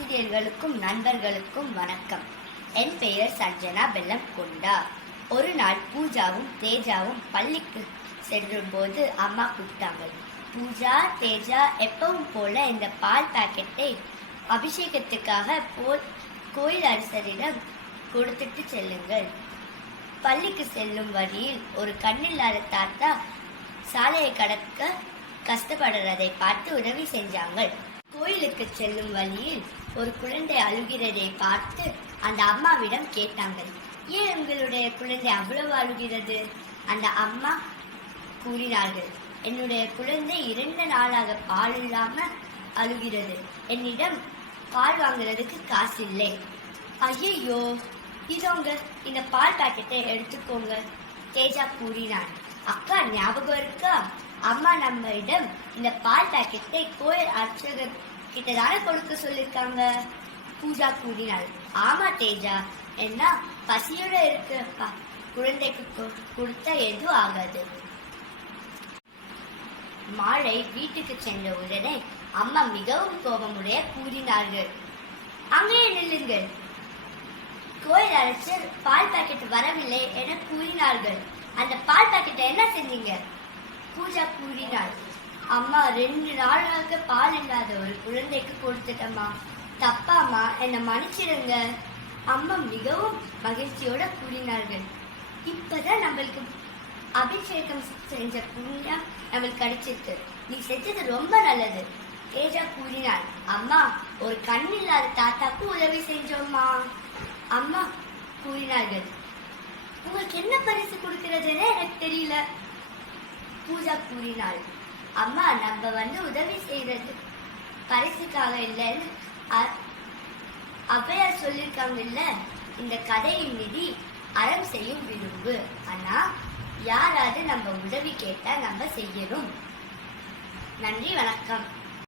ஆசிரியர்களுக்கும் நண்பர்களுக்கும் வணக்கம். என் பெயர் சஞ்சனா பெல்லம்கொண்டா. ஒரு நாள் பூஜாவும் தேஜாவும் பள்ளிக்கு செல்லும்போது அம்மா கூப்பிட்டாங்க. பூஜா, தேஜா, எப்பவும் போல இந்த பால் பாக்கெட்டை அபிஷேகத்துக்காக கோயில் அரசரிடம் கொடுத்துட்டு செல்லுங்கள். பள்ளிக்கு செல்லும் வழியில் ஒரு கண்ணில்லாத தாத்தா சாலையை கடக்க கஷ்டப்படுறதை பார்த்து உதவி செஞ்சாங்க. கோயிலுக்கு செல்லும் வழியில் ஒரு குழந்தை அழுகிறதை பார்த்து அந்த அம்மாவிடம் கேட்டாங்க, ஏன் உங்களுடைய குழந்தை அவ்வளவு அழுகிறது? அந்த அம்மா கூறினார்கள், என்னுடைய குழந்தை 2 நாளாக பால் இல்லாம அழுகிறது. என்னிடம் பால் வாங்குறதுக்கு காசு இல்லை. ஐயோ, இதோங்க, இந்த பால் பாக்கெட்டை எடுத்துக்கோங்க, தேஜா கூறினான். அக்கா, ஞாபகம் இருக்கா? அம்மா நம்மிடம் இந்த பால் பாக்கெட்டை கோயில் அர்ச்சகர் கிட்டதான கொடுக்க சொல்லிருக்காங்க. பூஜா கூறினாள். ஆமா தேஜா, என்ன பசியோட இருக்க குழந்தைக்கு கொடுத்தா எதுவும் ஆகாது. மாலை வீட்டுக்கு சென்ற உடனே அம்மா மிகவும் கோபமுடைய கூறினார்கள், அங்கே நில்லுங்கள், கோயில் அரசர் பால் பாக்கெட் வரவில்லை என கூறினார்கள். அந்த பால் பாக்கெட்டை என்ன செஞ்சீங்க? பூஜா கூறினாள். அம்மா, 2 நாளாக பால் இல்லாத ஒரு குழந்தைக்கு கொடுத்துட்டம்மா, தப்பாமா, என்னை மன்னிச்சிடுங்க. அம்மா மிகவும் மகிழ்ச்சியோட கூறினார்கள். இப்பதான் நம்மளுக்கு அபிஷேகம் செஞ்ச புண்ணியம் நம்மளுக்கு கிடைச்சிருக்கு, நீ செஞ்சது ரொம்ப நல்லது. தேஜா கூறினாள். அம்மா, ஒரு கண்ணில்லாத தாத்தாக்கு உதவி செஞ்சோம்மா. அம்மா கூறினார்கள், உங்களுக்கு என்ன பரிசு கொடுக்கிறதுன்னு எனக்கு தெரியல. பூஜா கூறினாள். அம்மா, நம்ம உதவி செய்யறது பரிசுக்காக இல்லைன்னு ஔவையார் சொல்லியிருக்காங்க இல்ல, இந்த கதையின் நிதி அறம் செய்யும் விரும்பு. ஆனா யாராவது நம்ம உதவி கேட்டா நம்ம செய்யணும். நன்றி, வணக்கம்.